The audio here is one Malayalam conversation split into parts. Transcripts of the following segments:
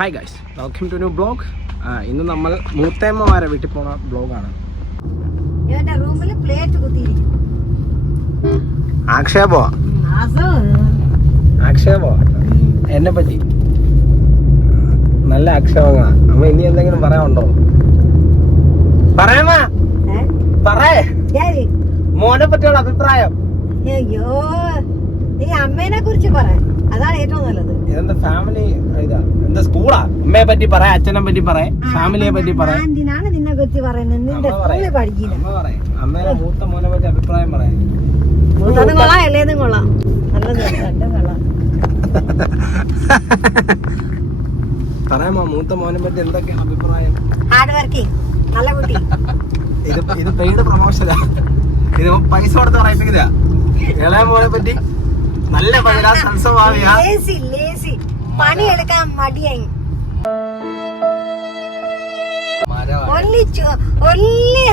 Hi guys, welcome to new blog. ഇന്ന് നമ്മൾ മൂത്തേമ്മമാരെ വീട്ടിൽ പോണ ബ്ലോഗാണ്. ആക്ഷേപോ എന്നെ പറ്റി നല്ല ആക്ഷേപങ്ങളാ. അമ്മ ഇനി എന്തെങ്കിലും പറയാനുണ്ടോ? പറയാമ പറയേ മോനെ പറ്റിയുള്ള അഭിപ്രായം. അയ്യോ, നീ അമ്മേനെ കുറിച്ച് പറ, അതാണ് ഏറ്റവും നല്ലത്. ഇതെന്താ ഫാമിലി ഇതാ, എന്താ സ്കൂളാ? അമ്മയെ പറ്റി പറയാ, അച്ഛനെ പറ്റി പറയാ, ഫാമിലിയെ പറ്റി പറയാ. എന്തിനാണ് നിന്നെ കുറിച്ച് പറയുന്നത്? നിന്റെ സ്കൂളിൽ പഠിക്കില്ല. അമ്മേനെ മൂത്ത മോനെ പറ്റി അഭിപ്രായം പറയാം. മൂത്തതും കൊള്ളാം, എല്ലേതും കൊള്ളാം, നല്ലത് രണ്ടും കൊള്ളാം. പറയാമോ മൂത്ത മോനെ പറ്റി എന്തൊക്കെയാണ് അഭിപ്രായം? ഹാർഡ് വർക്കിംഗ്, നല്ല കുട്ടി. ഇത് പെയ്ഡ് പ്രൊമോഷനാ, ഇത് പൈസ കൊടുത്ത് പറയിപ്പിക്കുന്ന. ഇളയ മോനെ പറ്റി നല്ല പണിയെടുക്കാൻ മടിയായി.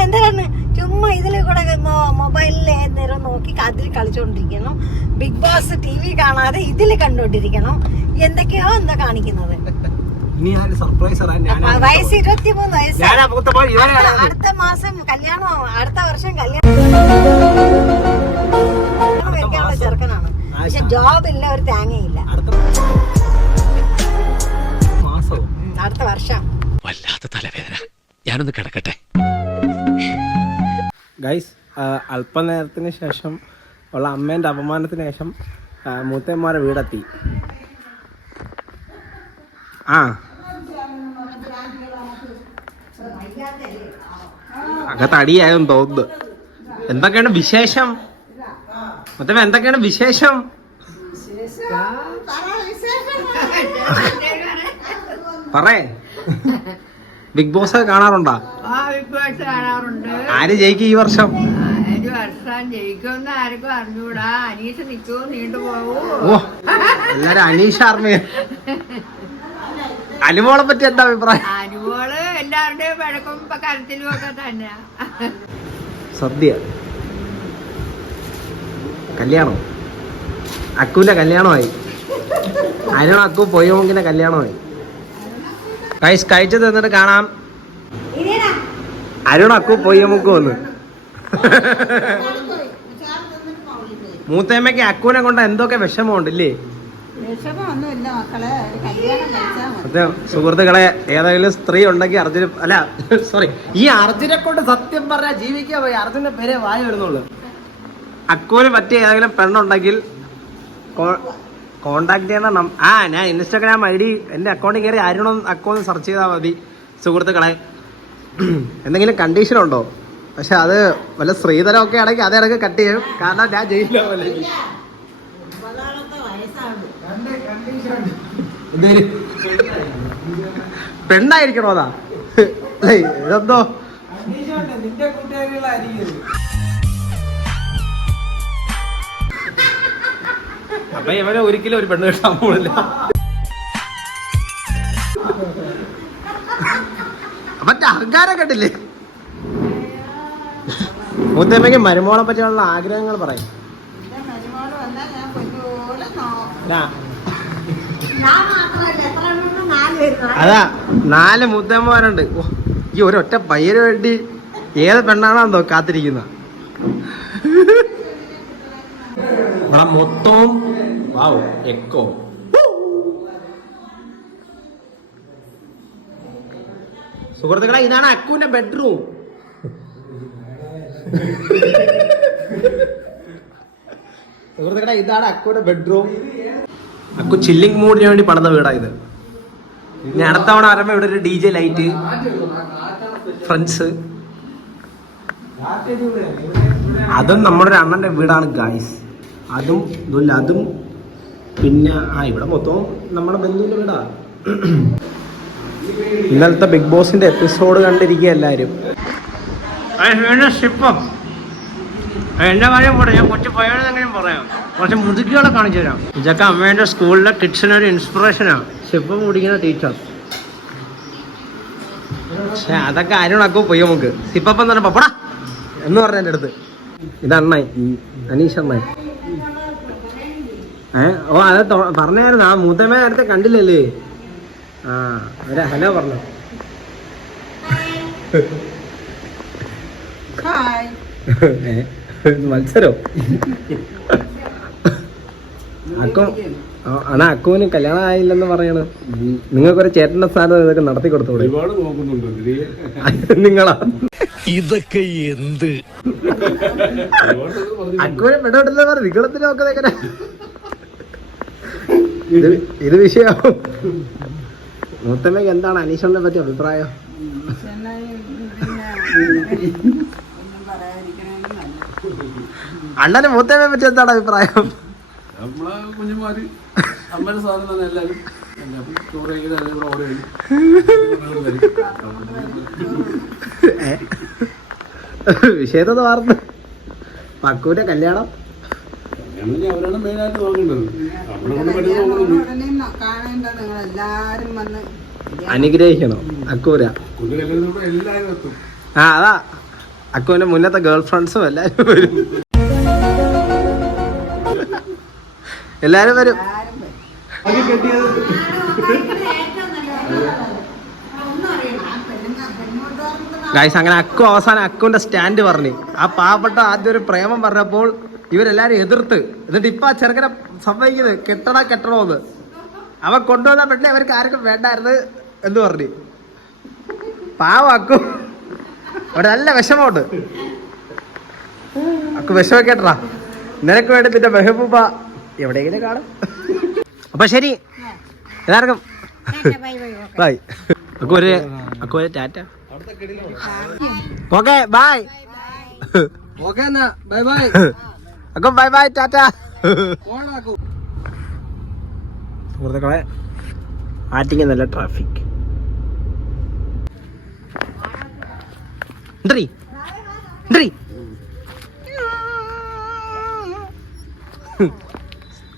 എന്താണ് ചുമ്മാ ഇതിലെ കൂടെ മൊബൈലിൽ നേരം നോക്കി അതിൽ കളിച്ചോണ്ടിരിക്കണം. ബിഗ് ബോസ് TV കാണാതെ ഇതിൽ കണ്ടോണ്ടിരിക്കണം. എന്തൊക്കെയോ എന്താ കാണിക്കുന്നത്. വയസ്സ് 23 വയസ്സ്. അടുത്ത മാസം കല്യാണം, അടുത്ത വർഷം കല്യാണം കഴിക്കാനുള്ള ചെറുക്കനാണ്. പക്ഷെ ജോബ് ഇല്ല, ഒരു തേങ്ങയില്ല. അടുത്ത വർഷം. വല്ലാത്ത തലവേദന, ഞാനൊന്ന് കിടക്കട്ടെ. ഗൈസ്, അല്പനേരത്തിന് ശേഷം ഉള്ള അമ്മേന്റെ അപമാനത്തിന് ശേഷം മൂത്തന്മാരെ വീടെത്തി. അകത്തടിയായെന്ന് തോന്നുന്നു. എന്തൊക്കെയാണ് വിശേഷം? മൊത്തം എന്തൊക്കെയാണ് വിശേഷം? പറയേ. ബിഗ് ബോസ് കാണാറുണ്ടോ? ആര് ജയിക്കും ഈ വർഷം? ജയിക്കുമെന്ന് ആർക്കും അറിഞ്ഞൂടാ. അനീഷ് നിൽക്കുമോ, നീണ്ടു പോവോ? ഓ, എല്ലാരും അനീഷ് ആർമി. അനുമോളെ പറ്റി എന്താ അഭിപ്രായം? അനുമോള് എല്ലാവരുടെയും വഴക്കും കരച്ചിലും ഒക്കെ തന്നെ. സദ്യ കല്യാണം, അക്കുവിന്റെ കല്യാണമായി. അരുൺ അക്കു പൊയ്യോങ്കിന്റെ കല്യാണമായി. കഴിച്ചു തന്നിട്ട് കാണാം. അരുൺ അക്കു പൊയ്യമുക്ക് വന്ന്. മൂത്തേമ്മയ്ക്ക് അക്കുവിനെ കൊണ്ട് എന്തൊക്കെ വിഷമമുണ്ടല്ലേ? സുഹൃത്തുക്കളെ, ഏതെങ്കിലും സ്ത്രീ ഉണ്ടെങ്കിൽ അർജുന, അല്ല സോറി, ഈ അർജുനെ കൊണ്ട് സത്യം പറഞ്ഞാൽ ജീവിക്കാൻ പോയി. അർജുന്റെ പേരെ വായ വരുന്നുള്ളു. അക്കുവിന് പറ്റിയ ഏതെങ്കിലും പെണ്ണുണ്ടെങ്കിൽ കോണ്ടാക്ട് ചെയ്യണം. ഞാൻ ഇൻസ്റ്റാഗ്രാം ID എൻ്റെ അക്കൗണ്ടിൽ കയറി അരുണും അക്കൗണ്ട് സെർച്ച് ചെയ്താൽ മതി. സുഹൃത്തുക്കളെ, എന്തെങ്കിലും കണ്ടീഷൻ ഉണ്ടോ? പക്ഷെ അത് വല്ല സ്ത്രീധനം ഒക്കെ ആണെങ്കിൽ അതേ ഇടയ്ക്ക് കട്ട് ചെയ്യും. കാരണം ഞാൻ ജയിലിലാവല്ലേ. പെണ്ണായിരിക്കണോ? അതാ ഇതെന്തോ അപ്പൊ ഇവനെ ഒരിക്കലും ഒരു പെണ്ണ് കിട്ടാൻ പോണില്ല. മറ്റേ അഹങ്കാരം കണ്ടില്ലേ? മൂത്തമ്മയ്ക്ക് മരുമോളെ പറ്റിയുള്ള ആഗ്രഹങ്ങൾ പറയും. അതാ 4 മൂത്തമ്മമാരുണ്ട്. ഈ ഒരൊറ്റ പയ്യന് വേണ്ടി ഏത് പെണ്ണാണോ കാത്തിരിക്കുന്ന. മൊത്തവും എക്കോ. സുഹൃത്തുക്കളെ, ഇതാണ് അക്കുവിന്റെ ബെഡ്റൂം. സുഹൃത്തുക്കളെ, ഇതാണ് അക്കുവിന്റെ ബെഡ്റൂം. അക്കു ചില്ലിംഗ് മൂഡിന് വേണ്ടി പണിത വീടാ ഇത്. ഇനി അടുത്ത തവണ ആരംഭം ഇവിടെ ഒരു DJ ലൈറ്റ്, ഫ്രണ്ട്സ്. അതും നമ്മുടെ ഒരു അണ്ണന്റെ വീടാണ് ഗായ്സ്. അതും ഇതുമില്ല, അതും പിന്നെ ഇവിടെ മൊത്തം നമ്മുടെ ബന്ധുവിന്റെ വീടാ. ഇന്നലത്തെ ബിഗ് ബോസിന്റെ എപ്പിസോഡ് കണ്ടിരിക്കുക എല്ലാരും. എന്റെ കാര്യം പറയാം, ഞാൻ കൊച്ചു പയ്യനെങ്കിലും പറയാം. കുറച്ച് മുതുക്കികളെ കാണിച്ചു തരാം. ഇതൊക്കെ അമ്മേന്റെ സ്കൂളിലെ കിഡ്സിനൊരു ഇൻസ്പിറേഷനാണ്. ഷിപ്പം മുടിക്കുന്ന ടീച്ചർ. പക്ഷെ അതൊക്കെ അരുണാക്കോ പോയി നമുക്ക് സിപ്പം തന്നെ പപ്പടാ എന്ന് പറഞ്ഞ എൻ്റെ അടുത്ത്. ഇത് അണ്ണായി, അനീഷ് അണ്ണായി. ഓ അത് പറഞ്ഞായിരുന്നു. ആ മൂത്തമ്മ നേരത്തെ കണ്ടില്ലല്ലേ? ആ ഒരു ഹലോ പറഞ്ഞു. മത്സരോ അക്കോ അണാ അക്കുവിന് കല്യാണം ആയില്ലെന്ന് പറയണ്. നിങ്ങൾക്കൊരു ചേട്ടന്റെ സ്ഥാനം ഇതൊക്കെ നടത്തി കൊടുത്തോളൂ. നിങ്ങളാ ഇതൊക്കെ എന്ത് അക്കുവിനെ പെടോട്ടില്ല പറ നിങ്ങളത്തിന് നോക്കുന്നേക്കനെ ഇത് വിഷയാവും. മൂത്തമ്മയ്ക്ക് എന്താണ് അനീഷനെ പറ്റി അഭിപ്രായം? അണ്ണന് മൂത്തമ്മയെ പറ്റി എന്താണ് അഭിപ്രായം? നമ്മളെ കുഞ്ഞുമാര് അമ്മയുടെ സാധനം തന്നെ എല്ലാവരും വിഷയത്തൊന്ന് വാർന്ന് പക്കൂന്റെ കല്യാണം അവരാണ് മെയിനായിട്ട് നോക്കേണ്ടത്. നമ്മളെ കൊണ്ട് പറ്റുന്ന അനുഗ്രഹിക്കണം അക്കൂര. കല്യാണത്തിലൂടെ എല്ലാവരും എത്തും. ആ അതാ അക്കുവിന്റെ മുന്നത്തെ ഗേൾ ഫ്രണ്ട്സും എല്ലാരും വരും. എല്ലാരും വരും. ഗൈസ് അങ്ങനെ അക്കു അവസാനം അക്കുവിന്റെ സ്റ്റാൻഡ് പറഞ്ഞു. ആ പാവപ്പെട്ട ആദ്യം ഒരു പ്രേമം പറഞ്ഞപ്പോൾ ഇവരെല്ലാരും എതിർത്ത്, എന്നിട്ട് ഇപ്പൊ ആ ചെറുക്കനെ സമ്മതിക്കുന്നത് കെട്ടണോന്ന്. അവൻ കൊണ്ടുവന്ന പെണ്ണെ അവർക്ക് ആർക്കും വേണ്ടായിരുന്നു എന്ന് പറഞ്ഞു. പാവം അക്കു അവിടെ നല്ല വിഷമമുണ്ട്. അക്കു വിഷമക്കേട്ടാ, നിനക്ക് വേണ്ടി പിന്നെ മെഹബൂബ എവിടെയെങ്കിലും കാണും. അപ്പൊ ശരി എല്ലാവർക്കും bye. Akku tata. Okay bye. Okay എന്നാ bye bye. Akku bye bye tata. സുഹൃത്തുക്കളെ ആറ്റിങ്ങ നല്ല ട്രാഫിക്.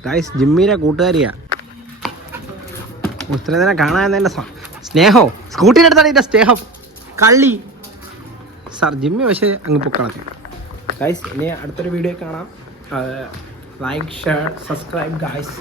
ഗൈസ് ജിമ്മിയുടെ കൂട്ടുകാരിയാ. ഇത്രയും നേരം കാണാൻ എൻ്റെ സ്നേഹോ സ്കൂട്ടിയുടെ അടുത്താണ് ഇതിൻ്റെ സ്നേഹം. കള്ളി സാർ ജിമ്മി പക്ഷേ അങ്ങ് പൊക്കളൊക്കെ. ഗൈസ് ഇനി അടുത്തൊരു വീഡിയോ കാണാം. Like share subscribe guys.